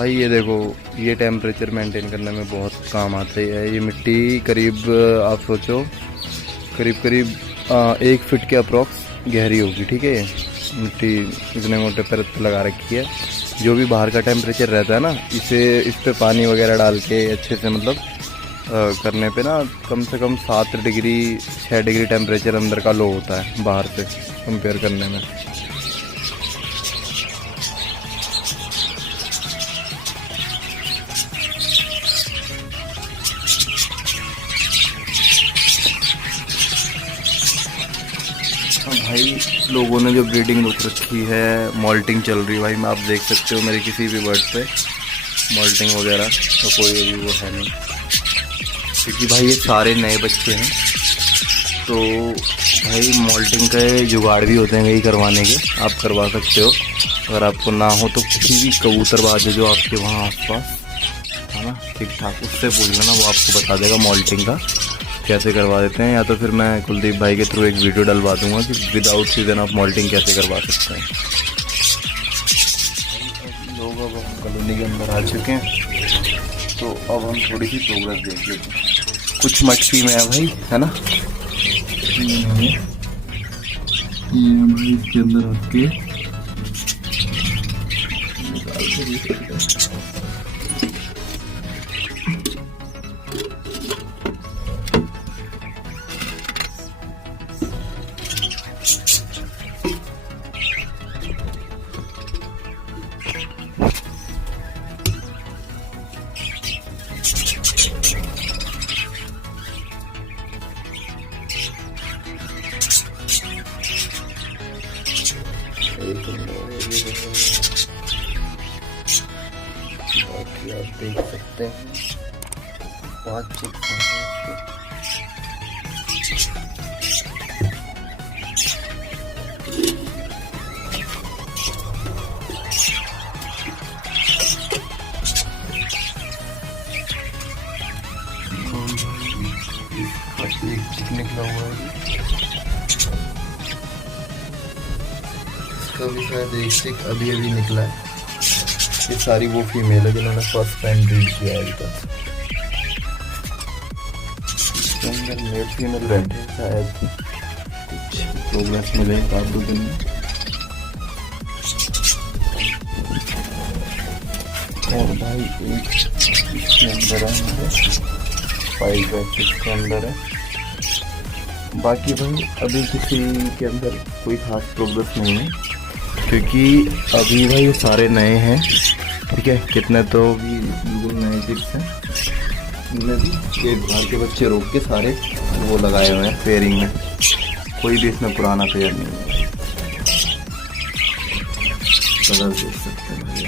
भाई ये देखो, ये टेम्परेचर मेंटेन करने में बहुत काम आती है। ये मिट्टी करीब आप सोचो करीब 1 फीट के अप्रॉक्स गहरी होगी, ठीक है। ये मिट्टी इतने मोटे परत पे लगा रखी है। जो भी बाहर का टेम्परेचर रहता है ना, इस पे पानी वगैरह डाल के अच्छे से मतलब करने पे ना कम से कम 7 डिग्री 6 डिग्री टेम्परेचर अंदर का लो होता है बाहर से कंपेयर करने में। भाई लोगों ने जो ब्रीडिंग रोक रखी है, मॉल्टिंग चल रही है भाई, मैं आप देख सकते हो मेरे किसी भी बर्ड पे मॉल्टिंग वगैरह तो कोई अभी वो है नहीं, क्योंकि भाई ये सारे नए बच्चे हैं। तो भाई मॉल्टिंग के जुगाड़ भी होते हैं कहीं करवाने के, आप करवा सकते हो। अगर आपको ना हो तो किसी भी कबूतरबाज है जो आपके वहाँ आसपास है ना, ठीक ठाक, उससे पूछ लेना, वो आपको बता देगा मॉल्टिंग का कैसे करवा देते हैं। या तो फिर मैं कुलदीप भाई के थ्रू एक वीडियो डलवा दूंगा कि विदाउट सीजन ऑफ मॉल्टिंग कैसे करवा सकते हैं। लोग अब हम कॉलोनी के अंदर आ चुके हैं, तो अब हम थोड़ी सी प्रोग्रेस देख लेते हैं। कुछ मटकी में है भाई, है ना, ये भाई इसके अंदर रख के बाकी आप देख सकते हैं 5 चिप्स हैं। एक चिक निकला हुआ है, इसका भी शायद एक चिक अभी निकला है। ये सारी वो फीमेल है जिन्होंने फर्स्ट टाइम ब्रीड किया है अभी तक। इसके अंदर मेल फीमेल रहते हैं, शायद कुछ प्रोग्रेस मिले 1-2 दिन में। और भाई एक इसके अंदर है हमारे 5 बैच इसके अंदर है। बाकी भाई अभी किसी के अंदर कोई खास प्रोग्रेस नहीं है, क्योंकि अभी भाई ये सारे नए हैं, ठीक है। कितने तो भी बिल्कुल नए चिप्स हैं, इनमें भी एक बार के बच्चे रोक के सारे वो लगाए हुए हैं पेयरिंग में, कोई भी इसमें पुराना पेयर नहीं है। कलर देख सकते हैं भाई।